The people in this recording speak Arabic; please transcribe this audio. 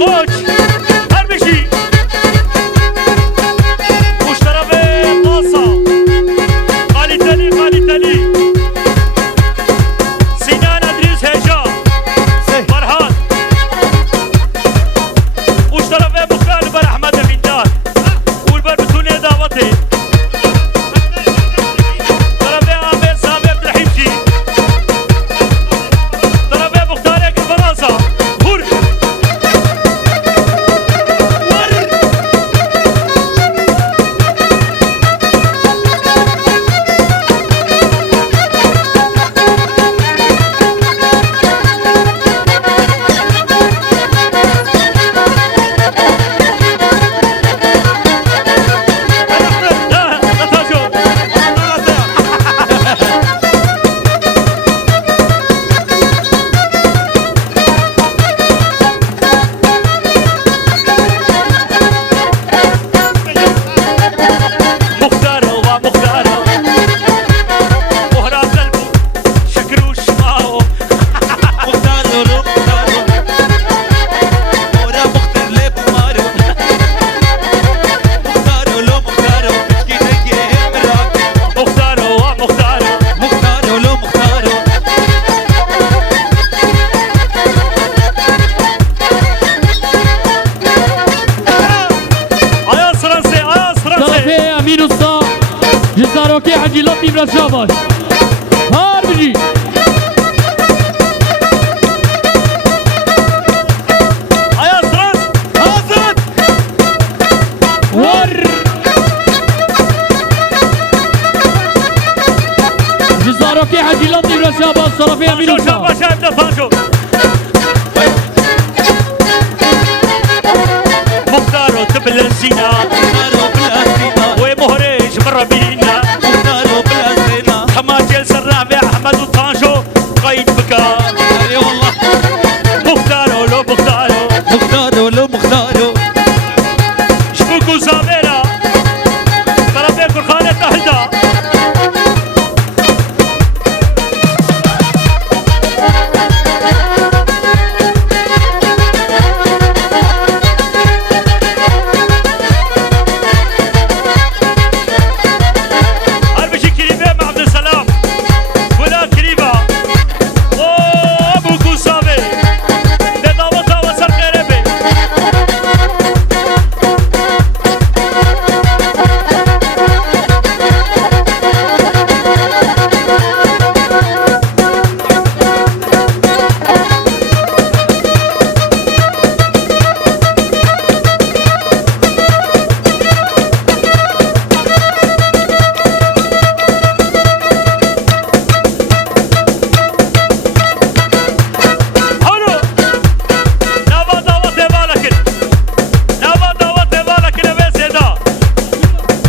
خوش هر بشی مشترف قاصة خالي تالي سنان ادريس هجا فرحان مشترف مختار بر احمد فنجان والبر بتوني دعوتي طرف عامر سامي عبد الحمجي طرف مختار ياك الفرنسا هور جزاروكي حجي لطيف رشاباش هار بجي يا سرد حاضر ور جزاروكي حجي لطيف رشاباش صرفي امين شابا شايف ده فانجو